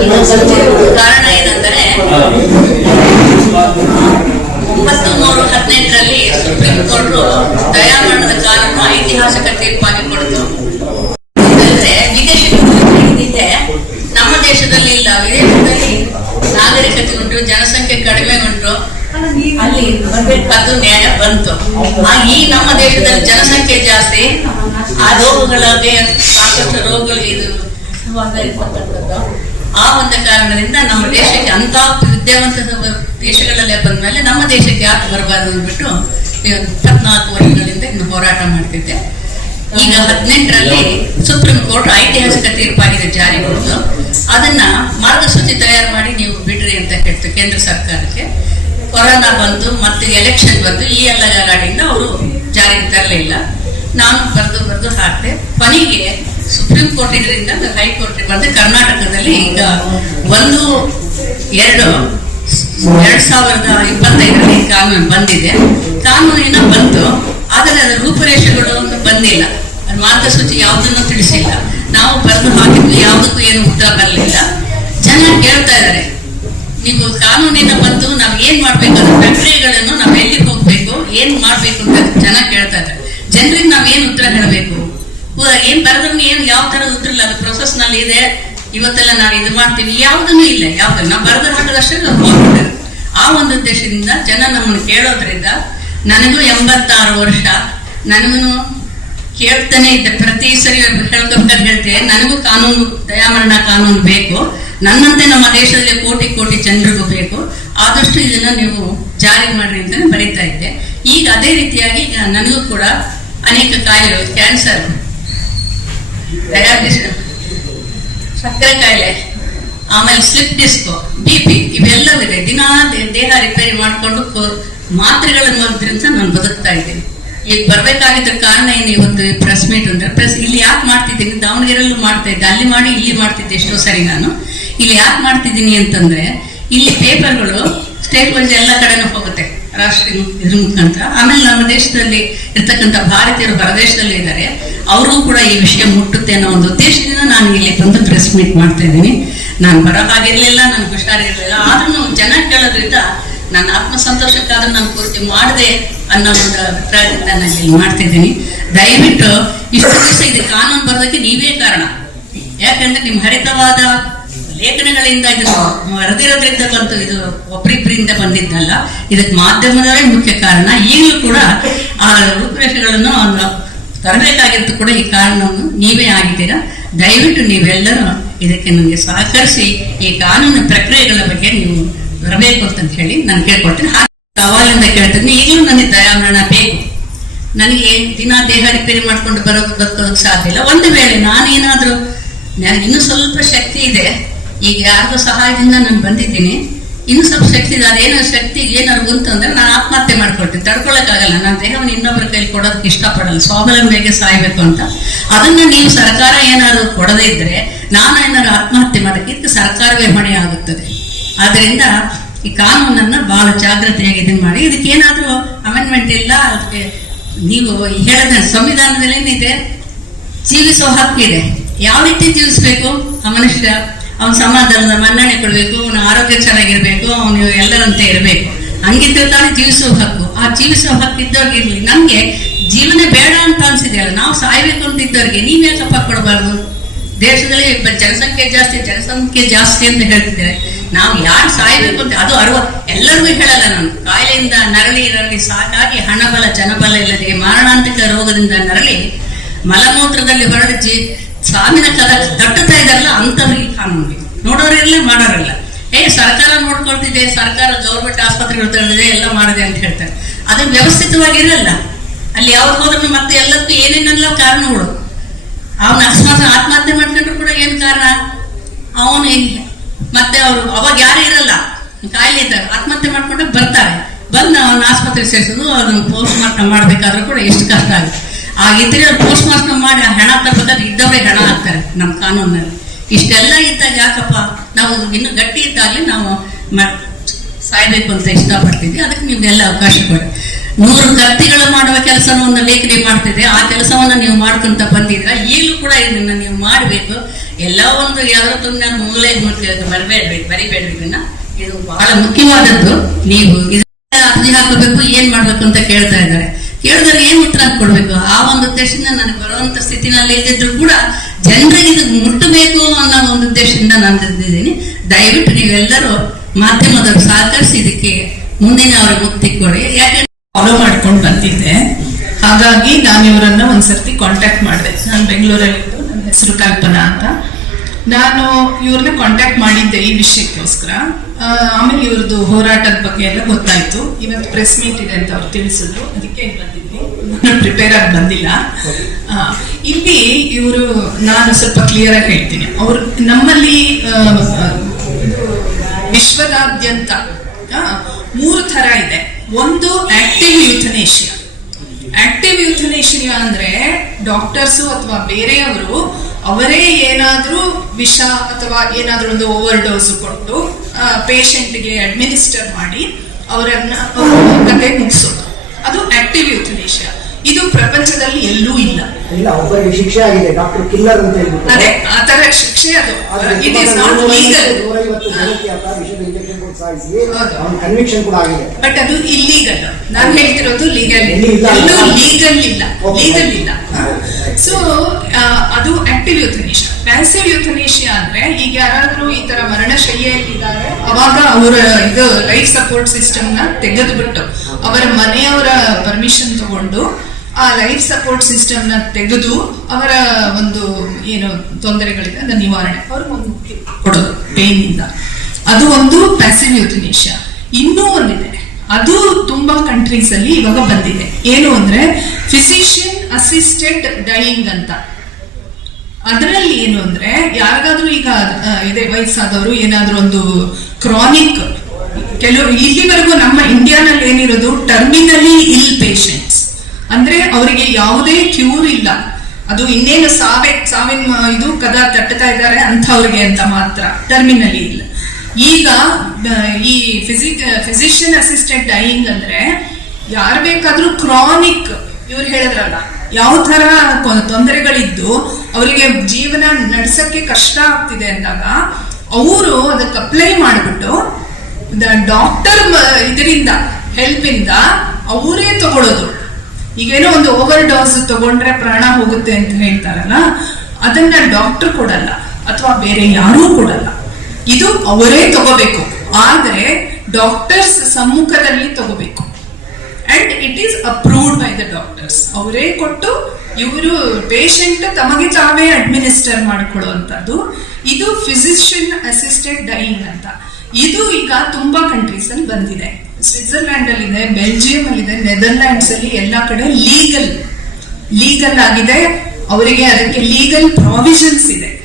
ಕಾರಣ ಏನಂದ್ರೆ ಒಂಬತ್ತು ಮೂರು ಹದಿನೆಂಟರಲ್ಲಿ ಸುಪ್ರೀಂ ಕೋರ್ಟ್ ದಯಾಮರಣದ ಕಾನೂನು ಐತಿಹಾಸಿಕ ತೀರ್ಪಾಗಿ ಕೊಡ್ತು. ಅಂದ್ರೆ ಇದಿದೆ ನಮ್ಮ ದೇಶದಲ್ಲಿ ಇಲ್ಲ ವಿದೇಶದಲ್ಲಿ ನಾಗರಿಕತೆ ಉಂಟು ಜನಸಂಖ್ಯೆ ಕಡಿಮೆ ಉಂಟು ಅಲ್ಲಿ ಬರ್ಬೇಕಾದ್ದು ನ್ಯಾಯ ಬಂತು. ಈ ನಮ್ಮ ದೇಶದಲ್ಲಿ ಜನಸಂಖ್ಯೆ ಜಾಸ್ತಿ ಆ ರೋಗಗಳಿಗೆ ಸಾಕಷ್ಟು ರೋಗಗಳು ಇದು. ಆ ಒಂದು ಕಾರಣದಿಂದ ನಮ್ಮ ದೇಶಕ್ಕೆ ಅಂತ ವಿದ್ಯಾವಂತ ದೇಶಗಳಲ್ಲೇ ಬಂದ್ಮೇಲೆ ನಮ್ಮ ದೇಶಕ್ಕೆ ಯಾಕೆ ಬರಬಾರ್ದು ಅಂದ್ಬಿಟ್ಟು ಇಪ್ಪತ್ನಾಲ್ಕು ವರ್ಷಗಳಿಂದ ಇನ್ನು ಹೋರಾಟ ಮಾಡ್ತಿದ್ದೆ. ಈಗ ಹದಿನೆಂಟರಲ್ಲಿ ಸುಪ್ರೀಂ ಕೋರ್ಟ್ ಐತಿಹಾಸಿಕ ತೀರ್ಪಾಗಿದೆ ಜಾರಿ ಕೊಡೋದು ಅದನ್ನ ಮಾರ್ಗಸೂಚಿ ತಯಾರು ಮಾಡಿ ನೀವು ಬಿಡ್ರಿ ಅಂತ ಹೇಳ್ತು ಕೇಂದ್ರ ಸರ್ಕಾರಕ್ಕೆ. ಕೊರೋನಾ ಬಂತು, ಮತ್ತೆ ಎಲೆಕ್ಷನ್ ಬಂತು, ಈ ಎಲ್ಲ ಗಾಡಿಯಿಂದ ಅವರು ಜಾರಿಗೆ ತರಲಿಲ್ಲ ನಾನು ಬರೆದು ಬರೆದು ಹಾಕಿದೆ, ಕೊನೆಗೆ ಸುಪ್ರೀಂ ಕೋರ್ಟ್ ಇದರಿಂದ ಹೈಕೋರ್ಟ್ ಬಂದು ಕರ್ನಾಟಕದಲ್ಲಿ ಈಗ ಒಂದು, ಎರಡು, ಎರಡ್ ಸಾವಿರದ ಇಪ್ಪತ್ತೈದರಲ್ಲಿ ಕಾನೂನು ಬಂದಿದೆ. ಕಾನೂನಿನ ಬಂತು, ಆದರೆ ಅದರ ರೂಪುರೇಷೆಗಳು ಬಂದಿಲ್ಲ. ಮಾರ್ಗಸೂಚಿ ಯಾವುದನ್ನು ತಿಳಿಸಿಲ್ಲ. ನಾವು ಬರೆದು ಹಾಕಿದ್ದು ಯಾವುದಕ್ಕೂ ಏನು ಉತ್ತರ ಬರಲಿಲ್ಲ. ಜನ ಕೇಳ್ತಾ ಇದ್ದಾರೆ, ನೀವು ಕಾನೂನಿನ ಬಂತು, ನಾವು ಏನ್ ಮಾಡ್ಬೇಕು ಅದ್ರ ಪ್ರಕ್ರಿಯೆಗಳನ್ನು ನಾವು ಎಲ್ಲಿಗೆ ಹೋಗ್ಬೇಕು, ಏನ್ ಮಾಡ್ಬೇಕು ಅಂತ ಜನ ಕೇಳ್ತಾ ಇದ್ದಾರೆ. ಜನರಿಗೆ ನಾವ್ ಏನ್ ಉತ್ತರ ಹೇಳಬೇಕು? ಏನ್ ಬರೆದ್ರು ಏನ್ ಯಾವ ತರ ಉತ್ತರ ಇಲ್ಲ, ಅದು ಪ್ರೊಸೆಸ್ನಲ್ಲಿ ಇದೆ. ಇವತ್ತೆಲ್ಲ ನಾನು ಇದು ಮಾಡ್ತೀನಿ. ಯಾವ್ದನ್ನು ಇಲ್ಲ ಯಾವ್ದು ನಾವು ಬರೆದು ಹಾಕಿದಷ್ಟೇ ನಾವು ಆ ಒಂದು ಉದ್ದೇಶದಿಂದ ಜನ ನಮ್ಮನ್ನು ಕೇಳೋದ್ರಿಂದ ನನಗೂ ಎಂಬತ್ತಾರು ವರ್ಷ. ನನಗೂ ಕೇಳ್ತಾನೆ ಇದ್ದೆ. ಪ್ರತಿ ಸರಿ ಹೇಳ್ಕೊಬೇಕಾದ್ರೆ ಹೇಳ್ತೇವೆ ನನಗೂ ಕಾನೂನು, ದಯಾಮರಣ ಕಾನೂನು ಬೇಕು. ನನ್ನಂತೆ ನಮ್ಮ ದೇಶದಲ್ಲಿ ಕೋಟಿ ಕೋಟಿ ಜನರಿಗೂ ಬೇಕು. ಆದಷ್ಟು ಇದನ್ನ ನೀವು ಜಾರಿ ಮಾಡ್ರಿ ಅಂತ ಬರೀತಾ ಇದ್ದೆ. ಈಗ ಅದೇ ರೀತಿಯಾಗಿ ಈಗ ನನಗೂ ಕೂಡ ಅನೇಕ ಕಾಯಿಲೆಗಳು ಕ್ಯಾನ್ಸರ್ ಸಕ್ಕರೆ ಕಾಯಿಲೆ, ಆಮೇಲೆ ಸ್ಲಿಪ್ ಡಿಸ್ಕ್ ಬಿ ಪಿ ಇವೆಲ್ಲವಿದೆ. ದಿನಾ ದೇ- ದೇಹ ರಿಪೇರಿ ಮಾಡಿಕೊಂಡು ಮಾತ್ರೆಗಳನ್ನು ಓದ್ರಿಂದ ನಾನು ಬದುಕ್ತಾ ಇದ್ದೀನಿ. ಈಗ ಬರ್ಬೇಕಾಗಿದ್ದ ಕಾರಣ ಏನು ಇವತ್ತು ಪ್ರೆಸ್ ಮೀಟ್ ಅಂದ್ರೆ ಪ್ರೆಸ್ ಇಲ್ಲಿ ಯಾಕೆ ಮಾಡ್ತಿದ್ದೀನಿ? ದಾವಣಗೆರೆಯಲ್ಲೂ ಮಾಡ್ತಾ ಇದ್ದೆ. ಅಲ್ಲಿ ಮಾಡಿ, ಇಲ್ಲಿ ಮಾಡ್ತಿದ್ದೆ ಎಷ್ಟೋ ಸರಿ ನಾನು. ಇಲ್ಲಿ ಯಾಕೆ ಮಾಡ್ತಿದ್ದೀನಿ ಅಂತಂದ್ರೆ, ಇಲ್ಲಿ ಪೇಪರ್ಗಳು ಸ್ಟೇಟ್ ವೈಸ್ ಎಲ್ಲ ಕಡೆನೂ ಹೋಗುತ್ತೆ. ರಾಷ್ಟ್ರೀಯ ಇದ್ರ ಮುಖಾಂತರ. ಆಮೇಲೆ ನಮ್ಮ ದೇಶದಲ್ಲಿ ಇರ್ತಕ್ಕಂಥ ಭಾರತೀಯರು ಹೊರದೇಶದಲ್ಲಿ ಇದ್ದಾರೆ. ಅವ್ರಿಗೂ ಕೂಡ ಈ ವಿಷಯ ಮುಟ್ಟುತ್ತೆ ಅನ್ನೋ ಒಂದು ಉದ್ದೇಶದಿಂದ ನಾನು ಇಲ್ಲಿ ತಂದು ಪ್ರೆಸ್ ಮೀಟ್ ಮಾಡ್ತಾ ಇದ್ದೀನಿ. ನಾನು ಬರೋಕ್ಕಾಗಿರ್ಲಿಲ್ಲ ನನ್ಗೆ ಹುಷಾರಿರ್ಲಿಲ್ಲ, ಆದ್ರೂ ಜನ ಕೇಳೋದ್ರಿಂದ ನನ್ನ ಆತ್ಮಸಂತೋಷಕ್ಕಾದ್ರೂ ನಾನು ಪೂರ್ತಿ ಮಾಡಿದೆ ಅನ್ನೋ ಒಂದು ಅಭಿಪ್ರಾಯ ನಾನು ಇಲ್ಲಿ ಮಾಡ್ತಾ ಇದ್ದೀನಿ. ದಯವಿಟ್ಟು ಇಷ್ಟು ದಿವಸ ಇದು ಕಾನೂನು ಬರೋದಕ್ಕೆ ನೀವೇ ಕಾರಣ. ಯಾಕಂದ್ರೆ ನಿಮ್ಮ ಹರಿತವಾದ ಲೇಖನಗಳಿಂದ ಇದು ಬರೆದಿರೋದ್ರಿಂದ ಬಂತು ಇದು ಒಬ್ಬರಿಬ್ಬರಿಂದ ಬಂದಿದ್ದಲ್ಲ. ಇದಕ್ಕೆ ಮಾಧ್ಯಮದವರೇ ಮುಖ್ಯ ಕಾರಣ. ಈಗಲೂ ಕೂಡ ಆ ರೂಪರೇಷೆಗಳನ್ನು ತರಬೇಕಾಗಿತ್ತು ಕೂಡ ಈ ಕಾರಣವನ್ನು ನೀವೇ ಆಗಿದ್ದೀರಾ? ದಯವಿಟ್ಟು ನೀವೆಲ್ಲರೂ ಇದಕ್ಕೆ ನನಗೆ ಸಹಕರಿಸಿ, ಈ ಕಾನೂನು ಪ್ರಕ್ರಿಯೆಗಳ ಬಗ್ಗೆ ನೀವು ಬರಬೇಕು ಅಂತ ಹೇಳಿ ನಾನು ಕೇಳ್ಕೊಳ್ತೀನಿ. ಸವಾಲಿಂದ ಕೇಳ್ತೀನಿ. ಈಗಲೂ ನನಗೆ ದಯಾಮರಣ ಬೇಕು. ನನಗೆ ದಿನ ದೇಹ ರಿಪೇರಿ ಮಾಡ್ಕೊಂಡು ಬರೋದು ಬದುಕೋದಕ್ಕೆ ಸಾಧ್ಯ ಇಲ್ಲ. ಒಂದು ವೇಳೆ ನಾನೇನಾದರೂ, ನನಗೆ ಇನ್ನೂ ಸ್ವಲ್ಪ ಶಕ್ತಿ ಇದೆ. ಈಗ ಯಾರಿಗೋ ಸಹಾಯದಿಂದ ನಾನು ಬಂದಿದ್ದೀನಿ. ಇನ್ನೂ ಸ್ವಲ್ಪ ಶಕ್ತಿ ಇದೆ. ಅದೇನೋ ಶಕ್ತಿ ಏನಾದ್ರು ಬಂತು ಅಂದ್ರೆ ನಾನು ಆತ್ಮಹತ್ಯೆ ಮಾಡ್ಕೊಳ್ತೀನಿ. ತಡ್ಕೊಳಕ್ಕಾಗಲ್ಲ. ನನ್ನ ದೇಹವನ್ನು ಇನ್ನೊಬ್ಬರ ಕೊಡೋದಕ್ಕೆ ಇಷ್ಟಪಡಲ್ಲ. ಸ್ವಾವಲಂಬಿಗೆ ಸಾಯ್ಬೇಕು ಅಂತ. ಅದನ್ನ ನೀವು ಸರ್ಕಾರ ಏನಾದ್ರು ಕೊಡದೇ ಇದ್ರೆ ನಾನು ಏನಾದ್ರು ಆತ್ಮಹತ್ಯೆ ಮಾಡೋಕ್ಕೆ ಸರ್ಕಾರವೇ ಹೊಣೆ ಆಗುತ್ತದೆ. ಆದ್ರಿಂದ ಈ ಕಾನೂನನ್ನ ಬಹಳ ಜಾಗ್ರತೆಯಾಗಿ ಇದನ್ನ ಮಾಡಿ. ಇದಕ್ಕೆ ಏನಾದ್ರೂ ಅಮೆಂಡ್ಮೆಂಟ್ ಇಲ್ಲ, ಅದಕ್ಕೆ ನೀವು ಹೇಳಿದ ಸಂವಿಧಾನದಲ್ಲಿ ಏನಿದೆ, ಜೀವಿಸೋ ಹಕ್ಕಿದೆ ಯಾವ ರೀತಿ ಜೀವಿಸ್ಬೇಕು? ಆ ಮನುಷ್ಯ, ಅವನ ಸಮಾಧಾನದ ಮನ್ನಣೆ ಕೊಡಬೇಕು, ಅವನ ಆರೋಗ್ಯ ಚೆನ್ನಾಗಿರ್ಬೇಕು, ಅವನು ಎಲ್ಲರಂತೆ ಇರಬೇಕು. ಹಂಗಿದ್ರೆ ತಾನೇ ಜೀವಿಸೋ ಹಕ್ಕು. ಆ ಜೀವಿಸೋ ಹಕ್ಕು ಇದ್ದವ್ರಿಗೆ ಇರ್ಲಿ. ನಮ್ಗೆ ಜೀವನ ಬೇಡ ಅಂತ ಅನ್ಸಿದೆಯಲ್ಲ, ನಾವು ಸಾಯ್ಬೇಕು ಅಂತ ಇದ್ದವ್ರಿಗೆ ನೀವ್ ಯಾಕಪ್ಪ ಕೊಡಬಾರ್ದು? ದೇಶದಲ್ಲಿ ಜನಸಂಖ್ಯೆ ಜಾಸ್ತಿ ಜನಸಂಖ್ಯೆ ಜಾಸ್ತಿ ಅಂತ ಹೇಳ್ತಿದ್ದಾರೆ. ನಾವು ಯಾರು ಸಾಯ್ಬೇಕು ಅಂತ ಅದು ಅರವತ್ ಎಲ್ಲರಿಗೂ ಹೇಳಲ್ಲ ನಾನು. ಕಾಯಿಲೆಯಿಂದ ನರಳಿ ಇರಲಿ ಸಾಕಾಗಿ ಹಣಬಲ, ಜನಬಲ ಇಲ್ಲದೆ ಮಾರಣಾಂತಿಕ ರೋಗದಿಂದ ನರಳಿ, ಮಲಮೂತ್ರದಲ್ಲಿ ಹೊರಡಿಸಿ ಸಾವಿನ ಕದ ತಟ್ಟುತ್ತಾ ಇದಾರಲ್ಲ ಅಂತವ್ರಿಗೆ ಕಾನೂನು. ನೋಡೋರಿಲ್ಲ ಮಾಡೋರಿಲ್ಲ. ಏ, ಸರ್ಕಾರ ನೋಡ್ಕೊಳ್ತಿದೆ, ಸರ್ಕಾರ ಗೌರ್ಮೆಂಟ್ ಆಸ್ಪತ್ರೆಗಳು ತಗೊಂಡಿದೆ ಎಲ್ಲ ಮಾಡಿದೆ ಅಂತ ಹೇಳ್ತಾರೆ. ಅದು ವ್ಯವಸ್ಥಿತವಾಗಿರಲ್ಲ. ಅಲ್ಲಿ ಯಾವ್ದು ಹೋದ್ರೆ ಮತ್ತೆ ಎಲ್ಲದಕ್ಕೂ ಏನೇನೆಲ್ಲ ಕಾರಣಗಳು. ಅವನ ಅಕಸ್ಮಾತ್ ಆತ್ಮಹತ್ಯೆ ಮಾಡ್ಕೊಂಡ್ರು ಕೂಡ ಏನ್ ಕಾರಣ? ಅವನು ಮತ್ತೆ ಅವರು ಅವಾಗ ಯಾರು ಇರಲ್ಲ. ಕಾಯಿಲೆ ಇದ್ದಾರೆ ಆತ್ಮಹತ್ಯೆ ಮಾಡ್ಕೊಂಡು ಬರ್ತಾರೆ. ಬಂದು ಅವನ ಆಸ್ಪತ್ರೆಗೆ ಸೇರಿಸೋದು, ಅದನ್ನು ಪೋಸ್ಟ್ ಮಾರ್ಟಮ್ ಮಾಡ್ಬೇಕಾದ್ರೂ ಕೂಡ ಎಷ್ಟು ಕಷ್ಟ ಆಗುತ್ತೆ. ಆ ಇದ್ರೆ ಪೋಸ್ಟ್ ಮಾರ್ಟಮ್ ಮಾಡಿ ಆ ಹೆಣ ತರ್ಬೇಕಾದ್ರೆ ಇದ್ದವರೇ ಹೆಣ ಹಾಕ್ತಾರೆ ನಮ್ಮ ಕಾನೂನಲ್ಲಿ. ಇಷ್ಟೆಲ್ಲ ಇದ್ದಾಗ ಯಾಕಪ್ಪ? ನಾವು ಇನ್ನು ಗಟ್ಟಿ ಇದ್ದಾಗಲೇ ನಾವು ಸಾಯ್ಬೇಕು ಅಂತ ಇಷ್ಟಪಡ್ತೀವಿ. ಅದಕ್ಕೆ ನಿಮ್ಗೆಲ್ಲ ಅವಕಾಶ ಕೊಡಿ. ನೂರು ಕತ್ತಿಗಳು ಮಾಡುವ ಕೆಲಸವನ್ನು ಲೇಖನಿ ಮಾಡ್ತಿದೆ ಆ ಕೆಲಸವನ್ನ ನೀವು ಮಾಡ್ಕೊಂತ ಬಂದಿದ್ರ, ಈಗಲೂ ಕೂಡ ಇದನ್ನ ನೀವು ಮಾಡಬೇಕು. ಎಲ್ಲ ಒಂದು ಯಾವ್ದಾದ್ರು ತುಂಬ ಮೂಲೆ ಬರಬೇಡ್ರಿ, ಬರಿಬೇಡ್ರಿ ಇದನ್ನ. ಇದು ಬಹಳ ಮುಖ್ಯವಾದದ್ದು. ನೀವು ಅರ್ಜಿ ಹಾಕಬೇಕು, ಏನ್ ಮಾಡ್ಬೇಕು ಅಂತ ಕೇಳ್ತಾ ಇದ್ದಾರೆ. ಕೇಳಿದ್ರೆ ಏನ್ ಉತ್ತರ ಕೊಡ್ಬೇಕು? ಆ ಒಂದು ಉದ್ದೇಶದಿಂದ ನನಗೆ ಬರುವಂತ ಸ್ಥಿತಿನಲ್ಲಿ ಇದ್ದಿದ್ರು ಕೂಡ ಜನರಿಗೆ ಇದು ಮುಟ್ಟಬೇಕು ಅನ್ನೋ ಒಂದು ಉದ್ದೇಶದಿಂದ ನಾನು ತಂದಿದ್ದೀನಿ ದಯವಿಟ್ಟು ನೀವೆಲ್ಲರೂ ಮಾಧ್ಯಮದವರು ಸಹಕರಿಸಿ ಇದಕ್ಕೆ ಮುಂದಿನ ಅವರ ಮುಕ್ತಿ ಕೊಡಿ. ಯಾಕಂದ್ರೆ ಫಾಲೋ ಮಾಡ್ಕೊಂಡು ಬಂದಿದ್ದೆ. ಹಾಗಾಗಿ ನಾನು ಇವರನ್ನ ಒಂದ್ಸರ್ತಿ ಕಾಂಟ್ಯಾಕ್ಟ್ ಮಾಡಿದೆ. ನಾನು ಬೆಂಗಳೂರಲ್ಲಿದ್ದು ನನ್ನ ಹೆಸರು ಕಲ್ಪನಾ ಅಂತ. ನಾನು ಇವ್ರನ್ನ ಕಾಂಟ್ಯಾಕ್ಟ್ ಮಾಡಿದ್ದೆ ಈ ವಿಷಯಕ್ಕೋಸ್ಕರ. ಆಮೇಲೆ ಇವ್ರದ್ದು ಹೋರಾಟದ ಬಗ್ಗೆ ಎಲ್ಲ ಗೊತ್ತಾಯ್ತು. ಇವತ್ತು ಪ್ರೆಸ್ ಮೀಟ್ ಇದೆ ಅಂತ ಅವ್ರು ತಿಳಿಸಿದ್ರು. ಅದಕ್ಕೆ ಬಂದಿದ್ವಿ. ಪ್ರಿಪೇರ್ ಆಗಿ ಬಂದಿಲ್ಲ. ಇಲ್ಲಿ ಇವರು ನಾನು ಸ್ವಲ್ಪ ಕ್ಲಿಯರ್ ಆಗಿ ಹೇಳ್ತೀನಿ. ಅವರು, ನಮ್ಮಲ್ಲಿ ವಿಶ್ವದಾದ್ಯಂತ ಮೂರು ತರ ಇದೆ. ಒಂದು ಆಕ್ಟಿವ್ ಯೂಥನೇಷಿಯಾ ಆಕ್ಟಿವ್ ಯೂಥನೇಷಿಯಾ ಅಂದ್ರೆ ಡಾಕ್ಟರ್ಸ್ ಅಥವಾ ಬೇರೆಯವರು ಅವರೇ ಏನಾದ್ರೂ ವಿಷ ಅಥವಾ ಏನಾದ್ರೂ ಒಂದು ಓವರ್ ಡೋಸ್ ಕೊಟ್ಟು ಪೇಷಂಟ್ಗೆ ಅಡ್ಮಿನಿಸ್ಟರ್ ಮಾಡಿ ಅವರನ್ನ ಅವ್ರ ಕತೆ ಮುಗಿಸೋದು. ಅದು ಆಕ್ಟಿವ್ ಯೂಥನೇಷಿಯಾ ಇದು ಪ್ರಪಂಚದಲ್ಲಿ ಎಲ್ಲೂ ಇಲ್ಲ. ಇಲ್ಲ ಒಬ್ಬರಿಗೆ ಶಿಕ್ಷೆ ಆಗಿದೆ ಡಾಕ್ಟರ್ ಕಿಲ್ಲರ್ ಅಂತ ಹೇಳ್ಬಿಟ್ಟು. ಅದೇ ಆ ತರ ಶಿಕ್ಷೆ ಅದು. It is not legal conviction ಕೂಡ ಆಗಿದೆ. ಬಟ್ ಅದು ಇಲ್ಲೀಗಲ್ ನಾನು ಹೇಳ್ತಿರೋದು ಲೀಗಲ್ ಎಲ್ಲಿ ಲೀಗಲ್ ಇಲ್ಲ. ಲೀಗಲ್ ಇಲ್ಲ. ಸೊ ಅದು ಆಕ್ಟಿವ್ ಯೂಥನೇಷಿಯಾ ಪ್ಯಾಸಿವ್ ಯೂಥನೇಷಿಯಾ ಅಂದ್ರೆ ಈಗ ಯಾರಾದ್ರೂ ಈ ತರ ಮರಣಶಯ್ಯಲ್ಲಿ ಇದ್ದಾರೆ ಅವಾಗ ಅವರ ಇದು ಲೈಫ್ ಸಪೋರ್ಟ್ ಸಿಸ್ಟಮ್ನ ತೆಗೆದುಬಿಟ್ಟು ಅವರ ಮನೆಯವರ ಪರ್ಮಿಷನ್ ತಗೊಂಡು ಆ ಲೈಫ್ ಸಪೋರ್ಟ್ ಸಿಸ್ಟಮ್ನ ತೆಗೆದು ಅವರ ಒಂದು ಏನು ತೊಂದರೆಗಳಿದೆ ಅದನ್ನ ನಿವಾರಣೆ. ಅವ್ರಿಗೆ ಒಂದು ಕೊಡೋದು ಪೇನ್ ಇಂದ. ಅದು ಒಂದು ಪ್ಯಾಸಿವ್ ಯೂಥನೇಷಿಯಾ ಇನ್ನೂ ಒಂದಿದೆ. ಅದು ತುಂಬಾ ಕಂಟ್ರೀಸ್ ಅಲ್ಲಿ ಇವಾಗ ಬಂದಿದೆ. ಏನು ಅಂದ್ರೆ ಫಿಸಿಷಿಯನ್ ಅಸಿಸ್ಟೆಂಟ್ ಡೈಯಿಂಗ್ ಅಂತ. ಅದರಲ್ಲಿ ಏನು ಅಂದ್ರೆ ಯಾರಿಗಾದ್ರೂ ಈಗ ಇದೇ ವಯಸ್ಸಾದವರು, ಏನಾದ್ರೂ ಒಂದು ಕ್ರಾನಿಕ್ ಕೆಲವು ಇಲ್ಲಿವರೆಗೂ ನಮ್ಮ ಇಂಡಿಯಾನಲ್ಲಿ ಏನಿರೋದು ಟರ್ಮಿನಲಿ ಇಲ್ ಪೇಷಂಟ್ಸ್ ಅಂದ್ರೆ ಅವರಿಗೆ ಯಾವುದೇ ಕ್ಯೂರ್ ಇಲ್ಲ. ಅದು ಇನ್ನೇನು ಸಾವೆ, ಸಾವಿನ, ಇದು ಕದ ತಟ್ಟುತ್ತಾ ಇದ್ದಾರೆ ಅಂಥವ್ರಿಗೆ ಅಂತ ಮಾತ್ರ. ಟರ್ಮಿನಲಿ ಇಲ್ಲ. ಈಗ ಈ ಫಿಸಿಕ್ ಫಿಸಿಷಿಯನ್ ಅಸಿಸ್ಟೆಂಟ್ ಡೈಯಿಂಗ್ ಅಂದ್ರೆ ಯಾರು ಬೇಕಾದ್ರೂ ಕ್ರಾನಿಕ್ ಇವ್ರು ಹೇಳಿದ್ರಲ್ಲ, ಯಾವ ತರ ತೊಂದರೆಗಳಿದ್ದು ಅವರಿಗೆ ಜೀವನ ನಡೆಸಕ್ಕೆ ಕಷ್ಟ ಆಗ್ತಿದೆ ಅಂದಾಗ ಅವರು ಅದಕ್ಕೆ ಅಪ್ಲೈ ಮಾಡಿಬಿಟ್ಟು ಡಾಕ್ಟರ್ ಇದರಿಂದ ಹೆಲ್ಪ್ ಇಂದ ಅವರೇ ತಗೊಳ್ಳೋದು ಈಗೇನೋ ಒಂದು ಓವರ್ ಡೋಸ್ ತಗೊಂಡ್ರೆ ಪ್ರಾಣ ಹೋಗುತ್ತೆ ಅಂತ ಹೇಳ್ತಾರಲ್ಲ, ಅದನ್ನ ಡಾಕ್ಟರ್ ಕೊಡಲ್ಲ, ಅಥವಾ ಬೇರೆ ಯಾರೂ ಕೊಡಲ್ಲ. ಇದು ಅವರೇ ತಗೋಬೇಕು. ಆದರೆ ಡಾಕ್ಟರ್ಸ್ ಸಮ್ಮುಖದಲ್ಲಿ ತಗೋಬೇಕು. And it is approved by the doctors ಅವರೇ ಕೊಟ್ಟು ಇವರು ಪೇಷಂಟ್ ತಮಗೆ ತಾವೇ ಅಡ್ಮಿನಿಸ್ಟರ್ ಮಾಡ್ಕೊಳ್ಳುವಂಥದ್ದು. ಇದು ಫಿಸಿಷಿಯನ್ ಅಸಿಸ್ಟೆಡ್ ಡೈಯಿಂಗ್ ಅಂತ. ಇದು ಈಗ ತುಂಬಾ ಕಂಟ್ರೀಸ್ ಅಲ್ಲಿ ಬಂದಿದೆ. ಸ್ವಿಟ್ಜರ್ಲ್ಯಾಂಡ್ ಅಲ್ಲಿ ಇದೆ ಬೆಲ್ಜಿಯಂ ಅಲ್ಲಿ ಇದೆ ನೆದರ್ಲ್ಯಾಂಡ್ಸ್ ಅಲ್ಲಿ ಎಲ್ಲಾ ಕಡೆ ಲೀಗಲ್ ಲೀಗಲ್ ಆಗಿದೆ. ಅವರಿಗೆ ಅದಕ್ಕೆ ಲೀಗಲ್ ಪ್ರಾವಿಷನ್ಸ್ ಇದೆ.